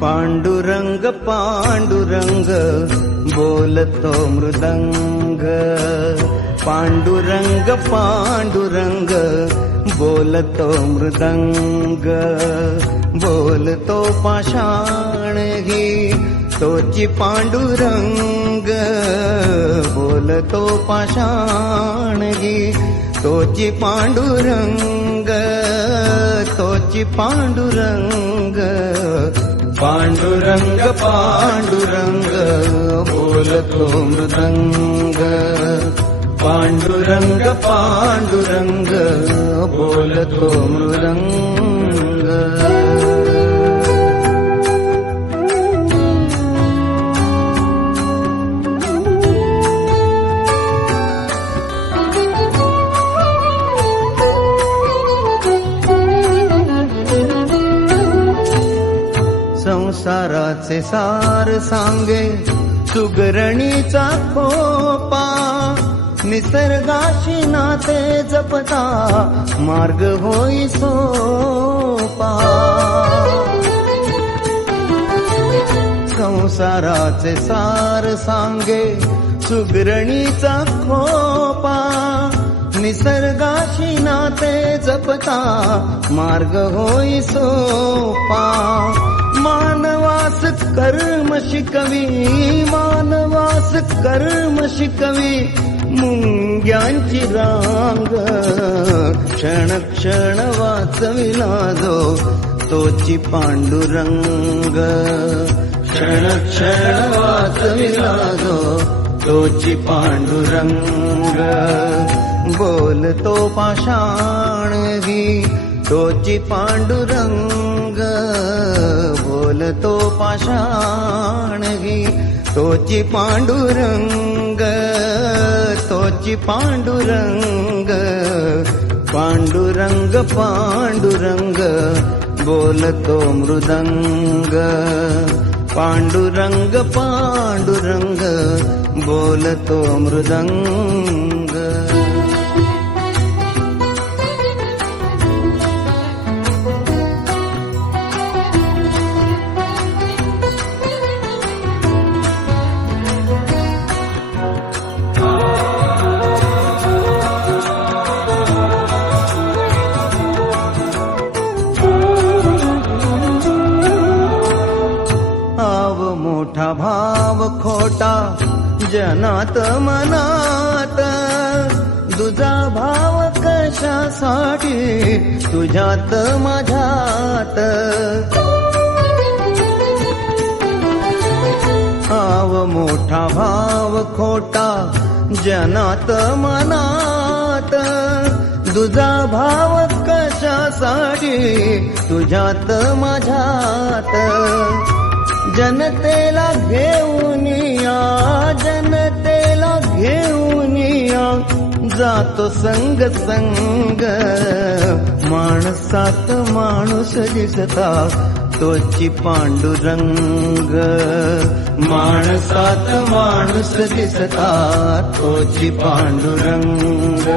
पांडुरंग पांडुरंग बोलतो मृदंग, पांडुरंग पांडुरंग बोलतो मृदंग, बोलतो पाषाण घे तोची पांडुरंग, बोलतो पाषाण घे तोची पांडुरंग, तोची पांडुरंग. पांडुरंग पांडुरंग बोलतो मृदंग, पांडुरंग पांडुरंग बोलतो मृदंग. संसाराचे सार सांगे सुगरणीचा खोपा, निसर्गाशी नाते जपता मार्ग होई सोपा. संसाराचे सार सांगे सुगरणीचा खोपा, निसर्गाशी नाते जपता मार्ग होई सोपा. मानवास कर्म शिकवी, मानवास कर्म शिकवी मुंग्यांची रांग, क्षण क्षण वाचविला जो तोची पांडुरंग, क्षण क्षण वाचविला जो तोची पांडुरंग. बोलतो पाषाण घे तोची पांडुरंग, बोलतो पाषाण घे तोची पांडुरंग, तोची पांडुरंग. पांडुरंग पांडुरंग बोलतो मृदंग, पांडुरंग पांडुरंग बोलतो मृदंग. मोठा भाव खोटा जनात मनात, तुझा भाव कशासाठी तुझ्यात माझ्यात. भाव मोठा भाव खोटा जनात मनात, तुझा भाव कशासाठी तुझ्यात माझ्यात. जनतेला घेऊन या, जनतेला घेऊन या जातो संग संग, माणसात माणूस दिसता तोची पांडुरंग, माणसात माणूस दिसता तोची पांडुरंग.